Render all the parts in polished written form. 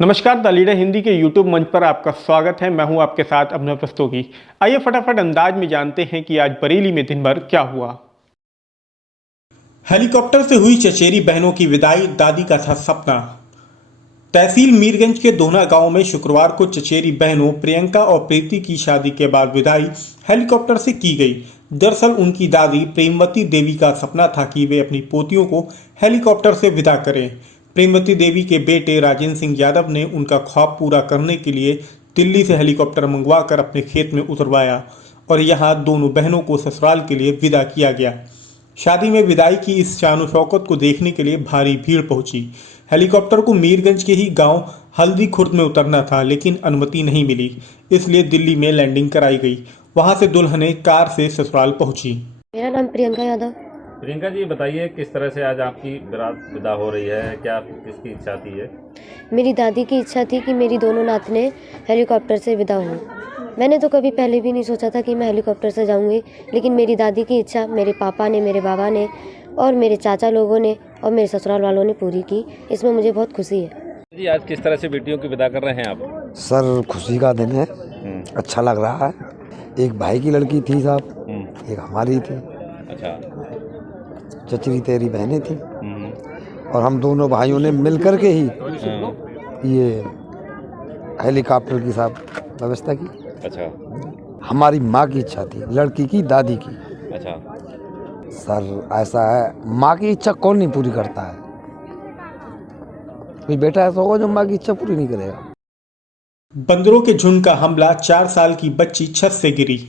नमस्कार, the leader Hindi के YouTube मंच पर आपका स्वागत है। मैं हूं आपके साथ अभिनव रस्तोगी। आइए फटाफट अंदाज में जानते हैं कि आज बरेली में दिन भर क्या हुआ। हेलीकॉप्टर से हुई चचेरी बहनों की विदाई, दादी का था सपना। तहसील मीरगंज के दोना गांव में शुक्रवार को चचेरी बहनों प्रियंका और प्रीति की शादी के बाद विदाई हेलीकॉप्टर से की गई। दरअसल उनकी दादी प्रेमवती देवी का सपना था कि वे अपनी पोतियों को हेलीकॉप्टर से विदा करें। प्रेमवती देवी के बेटे राजेंद्र सिंह यादव ने उनका ख्वाब पूरा करने के लिए दिल्ली से हेलीकॉप्टर मंगवाकर अपने खेत में उतरवाया और यहां दोनों बहनों को ससुराल के लिए विदा किया गया। शादी में विदाई की इस शान शौकत को देखने के लिए भारी भीड़ पहुंची। हेलीकॉप्टर को मीरगंज के ही गांव हल्दी खुर्द में उतरना था, लेकिन अनुमति नहीं मिली, इसलिए दिल्ली में लैंडिंग कराई गई। वहां से दुल्हनें कार से ससुराल पहुंची। मेरा नाम प्रियंका यादव। प्रियंका जी, बताइए किस तरह से आज आपकी बारात विदा हो रही है, क्या किसकी इच्छा थी है? मेरी दादी की इच्छा थी कि मेरी दोनों नातनें हेलीकॉप्टर से विदा हों। मैंने तो कभी पहले भी नहीं सोचा था कि मैं हेलीकॉप्टर से जाऊंगी, लेकिन मेरी दादी की इच्छा मेरे पापा ने, मेरे बाबा ने और मेरे चाचा लोगों ने और मेरे ससुराल वालों ने पूरी की। इसमें मुझे बहुत खुशी है। जी, आज किस तरह से बेटियों की विदा कर रहे हैं आप? सर, खुशी का दिन है, अच्छा लग रहा है। एक भाई की लड़की थी साहब, एक हमारी थी। अच्छा। चचरी तेरी बहनें थी और हम दोनों भाइयों ने मिलकर के ही ये हेलीकॉप्टर की साहब व्यवस्था की। अच्छा। हमारी माँ की इच्छा थी, लड़की की दादी की। अच्छा। सर, ऐसा है, माँ की इच्छा कौन नहीं पूरी करता है? कोई बेटा ऐसा होगा जो माँ की इच्छा पूरी नहीं करेगा? बंदरों के झुंड का हमला, 4 साल की बच्ची छत से गिरी।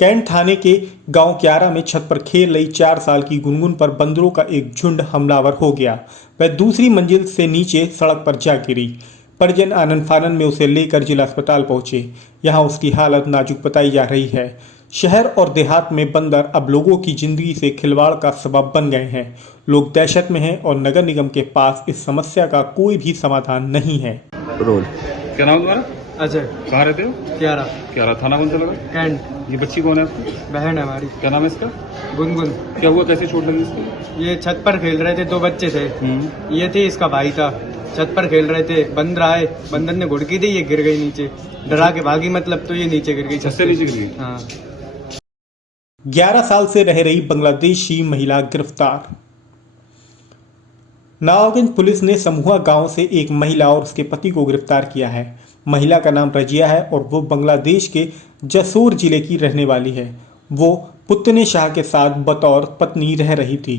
कैंट थाने के गांव क्यारा में छत पर खेल रही 4 साल की गुनगुन पर बंदरों का एक झुंड हमलावर हो गया। वह दूसरी मंजिल से नीचे सड़क पर जा गिरी। परिजन आनंद फानन में उसे लेकर जिला अस्पताल पहुंचे। यहां उसकी हालत नाजुक बताई जा रही है। शहर और देहात में बंदर अब लोगों की जिंदगी से खिलवाड़ का सबब बन गए हैं। लोग दहशत में हैं और नगर निगम के पास इस समस्या का कोई भी समाधान नहीं है। क्या नाम तुम्हारा? अजय। कहाँ रहते हो? क्यारा थाना कौन सा लगा? कैंट। ये बच्ची कौन है आपकी? बहन है हमारी। क्या नाम है इसका? गुनगुन। क्या हुआ, कैसे चोट लगी इसको? ये छत पर खेल रहे थे, 2 बच्चे थे। ये थे, इसका भाई था। छत पर खेल रहे थे, बंदर आए, बंदर ने घुड़की दी, ये गिर गई नीचे। डरा के भागी, मतलब तो ये नीचे गिर गई, छत से नीचे गिर गई। हाँ। 11 साल से रह रही बांग्लादेशी महिला गिरफ्तार। नवाबगंज पुलिस ने समूहा गांव से एक महिला और उसके पति को गिरफ्तार किया है। महिला का नाम रजिया है और वो बांग्लादेश के जसोर जिले की रहने वाली है। वो पुत्तन शाह के साथ बतौर पत्नी रह रही थी।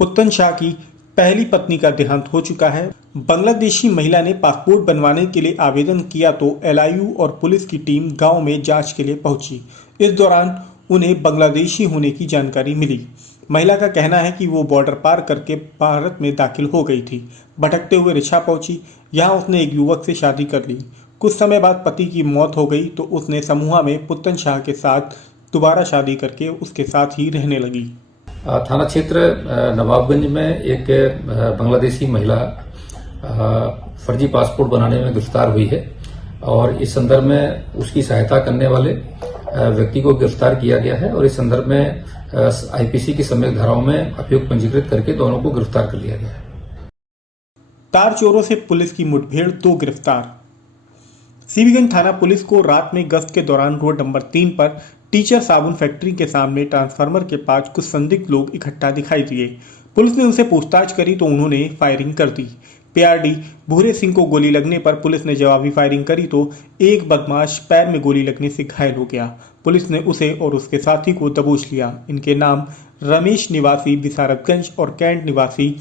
पुत्तन शाह की पहली पत्नी का देहांत हो चुका है। बांग्लादेशी महिला ने पासपोर्ट बनवाने के लिए आवेदन किया तो एलआईयू और पुलिस की टीम गांव में जांच के लिए पहुंची। इस दौरान उन्हें बांग्लादेशी होने की जानकारी मिली। महिला का कहना है कि वो बॉर्डर पार करके भारत में दाखिल हो गई थी। भटकते हुए रिछा पहुंची। यहाँ उसने एक युवक से शादी कर ली। कुछ समय बाद पति की मौत हो गई तो उसने समूहा में पुत्तन शाह के साथ दोबारा शादी करके उसके साथ ही रहने लगी। थाना क्षेत्र नवाबगंज में एक बांग्लादेशी महिला फर्जी पासपोर्ट बनाने में गिरफ्तार हुई है और इस संदर्भ में उसकी सहायता करने वाले व्यक्ति को गिरफ्तार किया गया है और इस संदर्भ में आईपीसी की सम्यक धाराओं में अभियुक्त पंजीकृत करके दोनों को गिरफ्तार कर लिया गया है। तार चोरों से पुलिस की मुठभेड़, 2 गिरफ्तार। सीबीगंज थाना पुलिस को रात में गश्त के दौरान रोड नंबर 3 पर टीचर साबुन फैक्ट्री के सामने ट्रांसफार्मर के पास कुछ संदिग्ध लोग इकट्ठा दिखाई दिए। पुलिस ने उनसे पूछताछ करी तो उन्होंने फायरिंग कर दी। पीआरडी भूरे सिंह को गोली लगने पर पुलिस ने जवाबी फायरिंग करी तो एक बदमाश पैर में गोली लगने से घायल हो गया। पुलिस ने उसे और उसके साथी को दबोच लिया। इनके नाम रमेश निवासी विसारतगंज और कैंट निवासी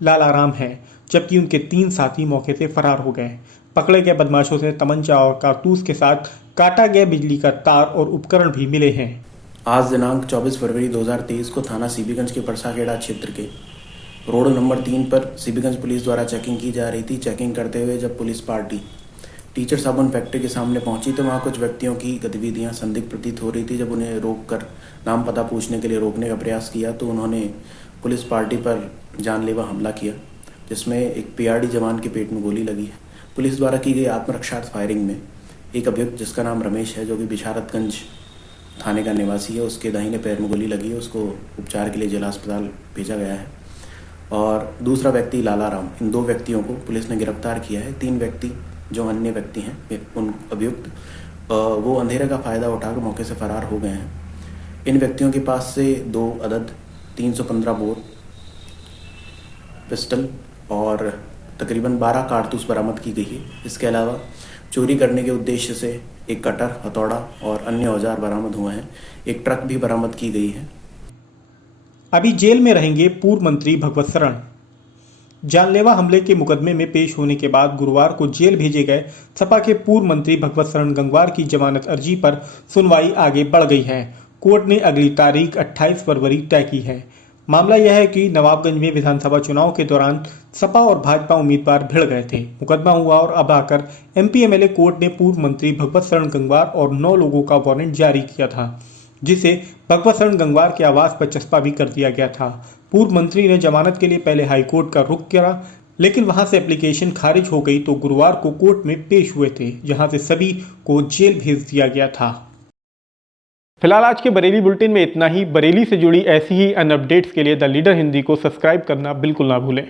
लालाराम है, जबकि उनके 3 साथी मौके से फरार हो गए। पकड़े गए बदमाशों से तमंचा और कारतूस के साथ काटा गया बिजली का तार और उपकरण भी मिले हैं। आज दिनांक 24 फरवरी 2023 को थाना सीबीगंज के परसाखेड़ा क्षेत्र के रोड नंबर 3 पर सीबीगंज पुलिस द्वारा चेकिंग की जा रही थी। चेकिंग करते हुए जब पुलिस पार्टी टीचर साबुन फैक्ट्री के सामने पहुंची तो वहां कुछ व्यक्तियों की गतिविधियां संदिग्ध प्रतीत हो रही थी। जब उन्हें रोककर नाम पता पूछने के लिए रोकने का प्रयास किया तो उन्होंने पुलिस पार्टी पर जानलेवा हमला किया, जिसमें एक पीआरडी जवान के पेट में गोली लगी है। पुलिस द्वारा की गई आत्मरक्षार्थ फायरिंग में एक अभियुक्त जिसका नाम रमेश है, जो कि बिशारतगंज थाने का निवासी है, उसके दाहिने पैर में गोली लगी है। उसको उपचार के लिए जिला अस्पताल भेजा गया है। और दूसरा व्यक्ति लाला राम। इन 2 व्यक्तियों को पुलिस ने गिरफ्तार किया है। 3 व्यक्ति जो अन्य व्यक्ति हैं उन अभियुक्त वो अंधेरे का फ़ायदा उठाकर मौके से फरार हो गए हैं। इन व्यक्तियों के पास से 2 अदद 315 बोर पिस्टल और तकरीबन 12 कारतूस बरामद की गई है। इसके अलावा चोरी करने के उद्देश्य से एक कटर, हथौड़ा और अन्य औजार बरामद हुए हैं। एक ट्रक भी बरामद की गई है। अभी जेल में रहेंगे पूर्व मंत्री भगवत शरण। जानलेवा हमले के मुकदमे में पेश होने के बाद गुरुवार को जेल भेजे गए सपा के पूर्व मंत्री भगवत शरण गंगवार की जमानत अर्जी पर सुनवाई आगे बढ़ गई है। कोर्ट ने अगली तारीख 28 फरवरी तय की है। मामला यह है कि नवाबगंज में विधानसभा चुनाव के दौरान सपा और भाजपा उम्मीदवार भिड़ गए थे। मुकदमा हुआ और अब आकर एमपी एमएलए कोर्ट ने पूर्व मंत्री भगवत शरण गंगवार और 9 लोगों का वारंट जारी किया था, जिसे भगवत शरण गंगवार के आवास पर चस्पा भी कर दिया गया था। पूर्व मंत्री ने जमानत के लिए पहले हाईकोर्ट का रुख किया, लेकिन वहां से एप्लीकेशन खारिज हो गई तो गुरुवार को कोर्ट में पेश हुए थे, जहां से सभी को जेल भेज दिया गया था। फिलहाल आज के बरेली बुलेटिन में इतना ही। बरेली से जुड़ी ऐसी ही अन्य अपडेट्स के लिए द लीडर हिंदी को सब्सक्राइब करना बिल्कुल ना भूलें।